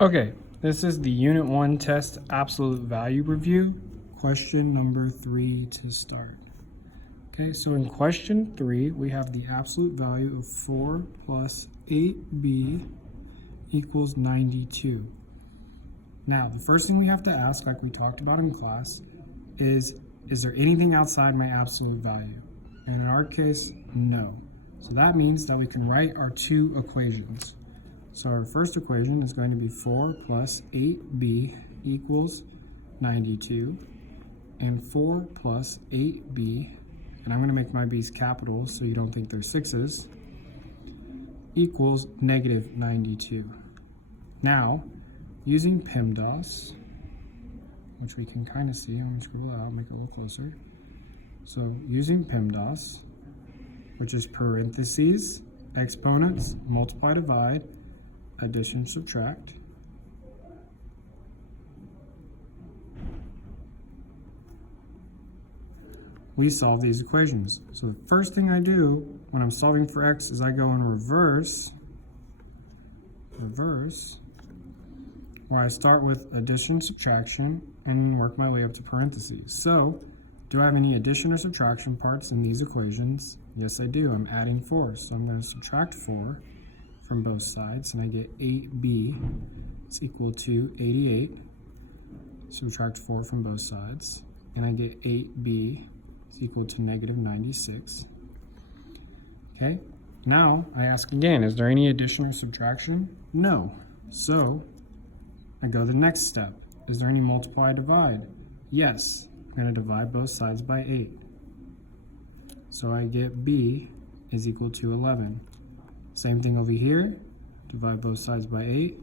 Okay, this is the Unit 1 test absolute value review. Question number 3 to start. Okay, so in question 3, we have the absolute value of 4 plus 8b equals 92. Now, the first thing we have to ask, like we talked about in class, is there anything outside my absolute value? And in our case, no. So that means that we can write our two equations. So our first equation is going to be 4 plus 8b equals 92, and 4 plus 8b, and I'm going to make my b's capital so you don't think they're sixes, equals negative 92. Now, using PEMDAS, which we can kind of see, I'm going to scribble it out, make it a little closer. So using PEMDAS, which is parentheses, exponents, multiply, divide, addition, subtract. We solve these equations. So the first thing I do when I'm solving for x is I go in reverse, where I start with addition, subtraction, and work my way up to parentheses. So, do I have any addition or subtraction parts in these equations? Yes, I do. I'm adding 4. So I'm going to subtract 4 from both sides, and I get 8b is equal to 88. Subtract 4 from both sides, and I get 8b is equal to negative 96. Okay, now I ask again, is there any addition or subtraction? No. So I go to the next step. Is there any multiply, divide? Yes. I'm going to divide both sides by 8. So I get b is equal to 11. Same thing over here. Divide both sides by 8.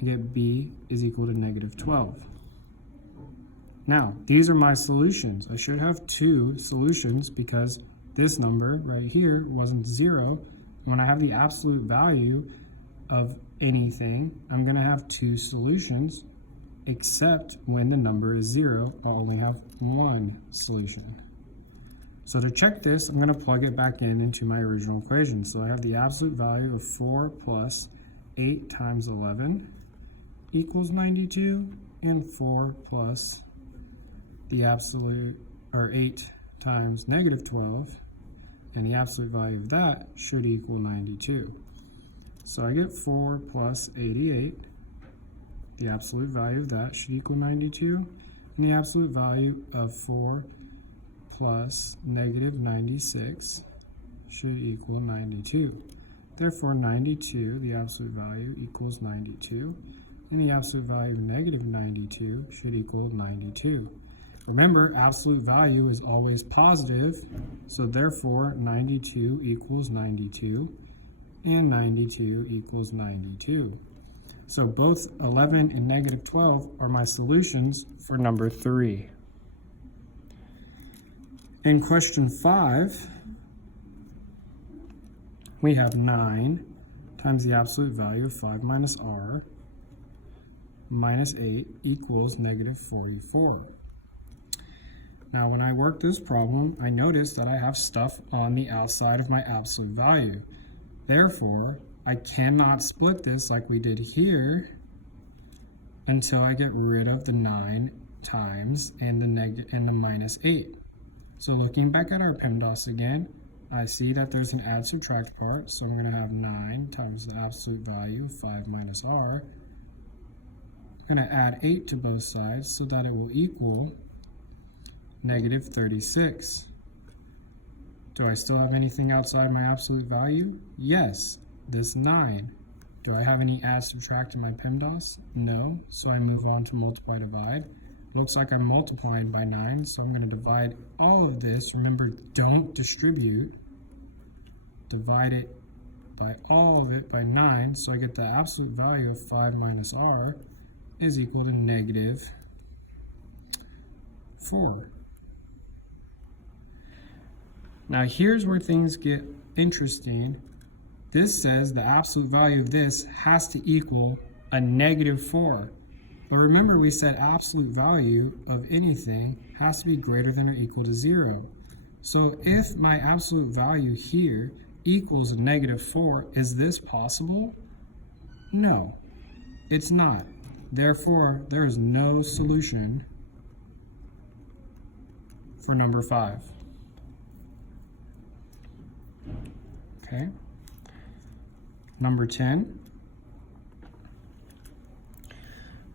I get b is equal to negative 12. Now, these are my solutions. I should have two solutions because this number right here wasn't 0. When I have the absolute value of anything, I'm going to have two solutions, except when the number is 0, I'll only have one solution. So to check this, I'm going to plug it back into my original equation. So I have the absolute value of 4 plus 8 times 11 equals 92, and 4 plus the absolute, or 8 times negative 12, and the absolute value of that should equal 92. So I get 4 plus 88. The absolute value of that should equal 92, and the absolute value of 4 plus negative 96 should equal 92. Therefore, 92, the absolute value, equals 92, and the absolute value of negative 92 should equal 92. Remember, absolute value is always positive, so therefore 92 equals 92, and 92 equals 92. So both 11 and negative 12 are my solutions for number 3. In question 5, we have 9 times the absolute value of 5 minus r minus 8 equals negative 44. Now when I work this problem, I notice that I have stuff on the outside of my absolute value. Therefore, I cannot split this like we did here until I get rid of the 9 times and the minus 8. So looking back at our PEMDAS again, I see that there's an add subtract part, so I'm going to have 9 times the absolute value of 5 minus r. I'm going to add 8 to both sides so that it will equal negative 36. Do I still have anything outside my absolute value? Yes, this 9. Do I have any add subtract in my PEMDAS? No, so I move on to multiply, divide. Looks like I'm multiplying by 9, so I'm going to divide all of this. Remember, don't distribute. Divide it by all of it by 9, so I get the absolute value of 5 minus r is equal to negative 4. Now here's where things get interesting. This says the absolute value of this has to equal a negative 4. But remember, we said absolute value of anything has to be greater than or equal to 0. So if my absolute value here equals a negative 4, is this possible? No. It's not. Therefore, there is no solution for number 5. Okay. Number 10.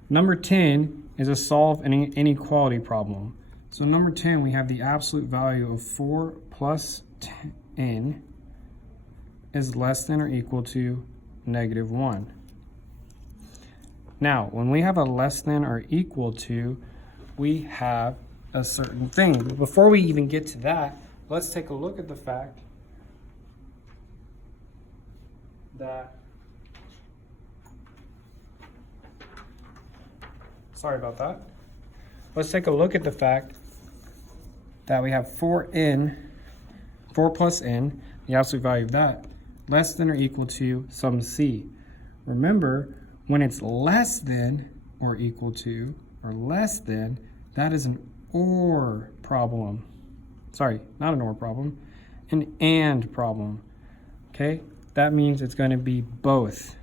Number 10 is a solve an inequality problem. So number 10, we have the absolute value of 4 plus n is less than or equal to negative 1. Now, when we have a less than or equal to, we have a certain thing. But before we even get to that, let's take a look at the fact that, sorry about that. Let's take a look at the fact that we have 4 plus n, the absolute value of that, less than or equal to some c. Remember, when it's less than or equal to, or less than, that is an OR problem. Sorry, not an OR problem, an AND problem. Okay, that means it's going to be both.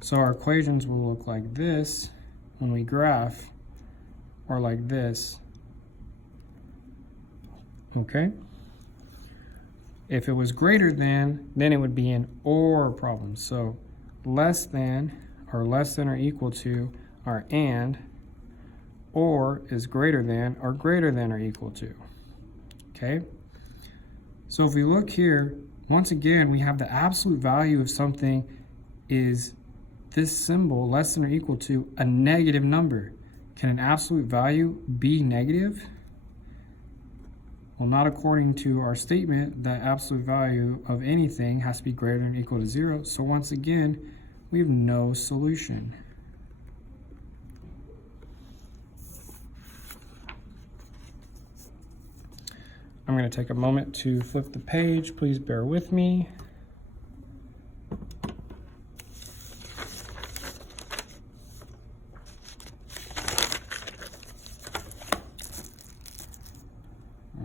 So our equations will look like this when we graph, or like this. Okay? If it was greater than, then it would be an OR problem. So less than or equal to are AND, or is greater than or equal to. Okay? So if we look here, once again, we have the absolute value of something is this symbol, less than or equal to a negative number. Can an absolute value be negative? Well, not according to our statement that absolute value of anything has to be greater than or equal to 0. So once again, we have no solution. I'm going to take a moment to flip the page. Please bear with me.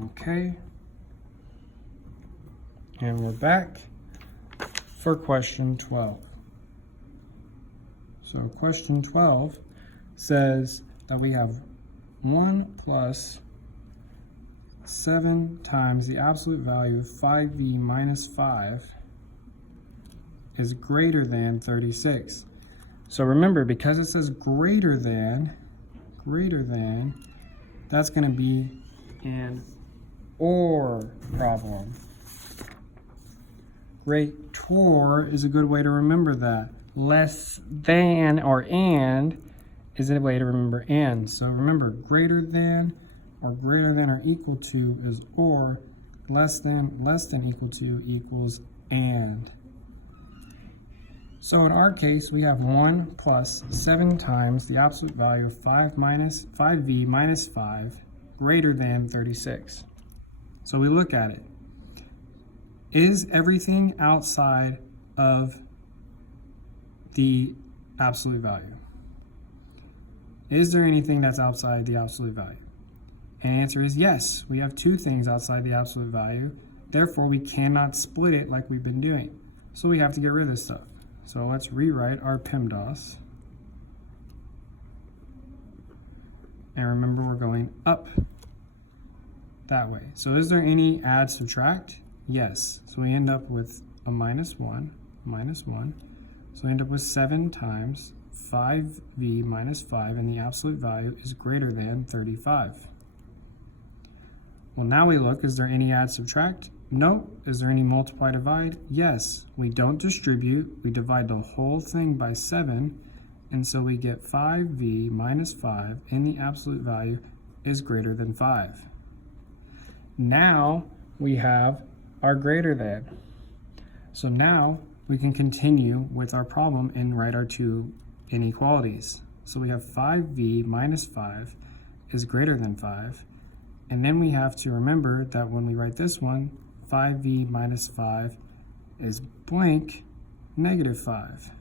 Okay. And we're back for question 12. So question 12 says that we have 1 plus 7 times the absolute value of 5v minus 5 is greater than 36. So remember, because it says greater than, that's going to be an OR problem. Greater is a good way to remember that. Less than or and is a way to remember and. So remember, greater than or equal to is OR, less than equal to equals and. So in our case, we have 1 plus 7 times the absolute value of 5v minus 5 greater than 36. So we look at it. Is everything outside of the absolute value? Is there anything that's outside the absolute value? And the answer is yes. We have 2 things outside the absolute value. Therefore, we cannot split it like we've been doing. So we have to get rid of this stuff. So let's rewrite our PEMDAS. And remember, we're going up that way. So is there any add, subtract? Yes. So we end up with a minus 1. So we end up with 7 times 5v minus 5, and the absolute value is greater than 35. Well, now we look, is there any add, subtract? No. Is there any multiply, divide? Yes. We don't distribute. We divide the whole thing by 7, and so we get 5v minus 5, and the absolute value is greater than 5. Now we have our greater than. So now we can continue with our problem and write our 2 inequalities. So we have 5v minus 5 is greater than 5. And then we have to remember that when we write this one, 5v minus 5 is blank, negative 5.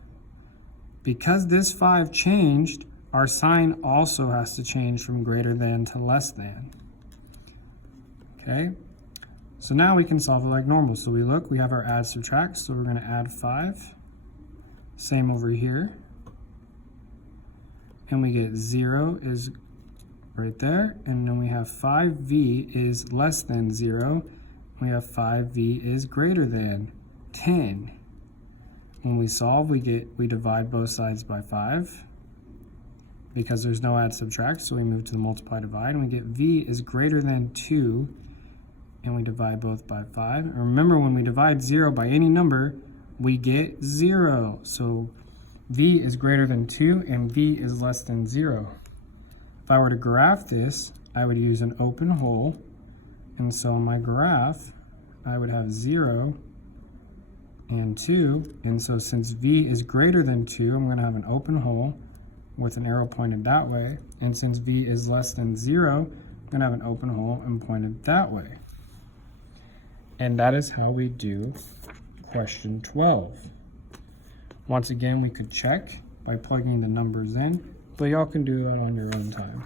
Because this 5 changed, our sign also has to change from greater than to less than. Okay? So now we can solve it like normal. So we look, we have our add, subtract, so we're going to add 5. Same over here. and we get 0 is right there, and then we have 5v is less than 0. We have 5v is greater than 10. When we solve, we divide both sides by 5 because there's no add subtract, so we move to the multiply divide, and we get v is greater than 2, and we divide both by 5. And remember, when we divide 0 by any number, we get 0. So v is greater than 2 and v is less than 0. If I were to graph this, I would use an open hole. And so in my graph, I would have 0 and 2. And so since v is greater than 2, I'm going to have an open hole with an arrow pointed that way. And since v is less than 0, I'm going to have an open hole and pointed that way. And that is how we do question 12. Once again, we could check by plugging the numbers in, but y'all can do that on your own time.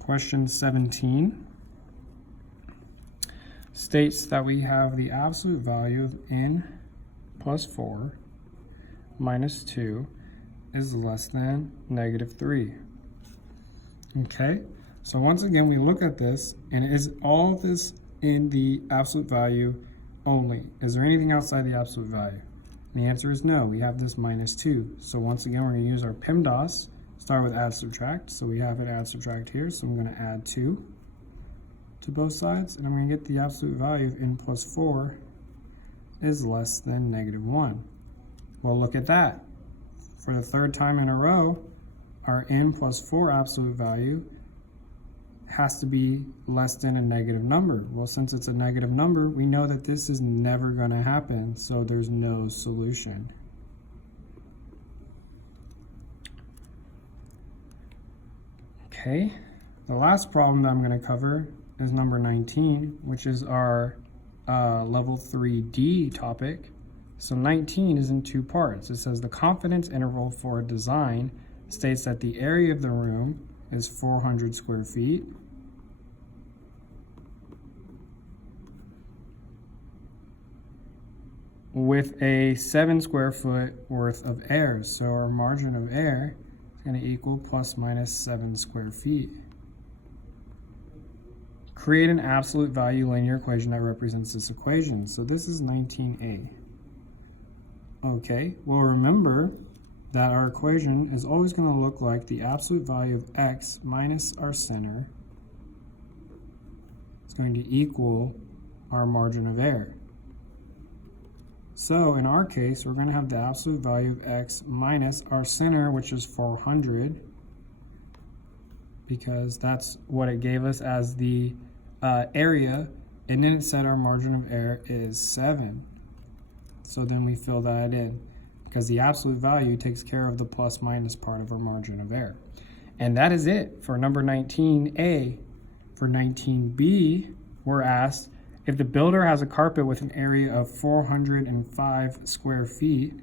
Question 17 states that we have the absolute value of n plus 4 minus 2 is less than -3. Okay, so once again, we look at this, and is all of this in the absolute value only? Is there anything outside the absolute value? And the answer is no. We have this -2. So once again, we're going to use our PEMDAS, start with add subtract. So we have an add subtract here, so I'm going to add 2 to both sides, and I'm going to get the absolute value of n plus 4 is less than -1. Well, look at that. For the third time in a row, our n plus 4 absolute value has to be less than a negative number. Well, since it's a negative number, we know that this is never going to happen, so there's no solution. Okay, the last problem that I'm going to cover is number 19, which is our level 3D topic. So 19 is in two parts. It says the confidence interval for a design states that the area of the room is 400 square feet. With a 7 square foot worth of air. So our margin of error is going to equal plus minus 7 square feet. Create an absolute value linear equation that represents this equation. So this is 19a. Okay, well, remember that our equation is always going to look like the absolute value of x minus our center is going to equal our margin of error. So in our case, we're going to have the absolute value of x minus our center, which is 400, because that's what it gave us as the area, and then it said our margin of error is 7. So then we fill that in, because the absolute value takes care of the plus minus part of our margin of error. And that is it for number 19a. For 19b, we're asked, if the builder has a carpet with an area of 405 square feet,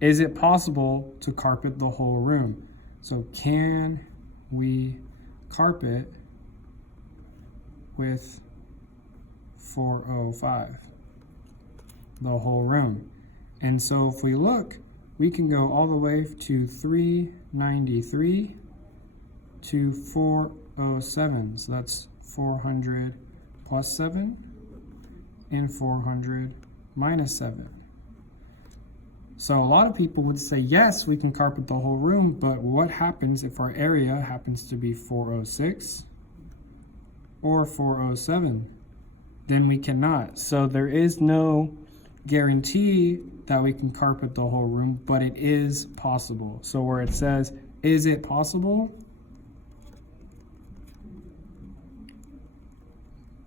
is it possible to carpet the whole room? So can we carpet with 405 the whole room? And so if we look, we can go all the way to 393 to 407. So that's 400 plus 7 and 400 minus 7. So a lot of people would say, yes, we can carpet the whole room, but what happens if our area happens to be 406 or 407? Then we cannot. So there is no guarantee that we can carpet the whole room, but it is possible. So where it says, is it possible?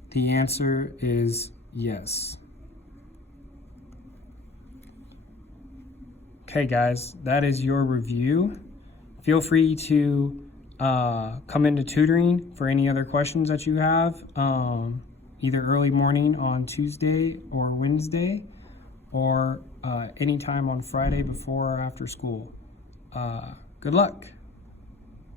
The answer is yes. Okay, guys, that is your review. Feel free to come into tutoring for any other questions that you have, either early morning on Tuesday or Wednesday, or anytime on Friday before or after school. Good luck.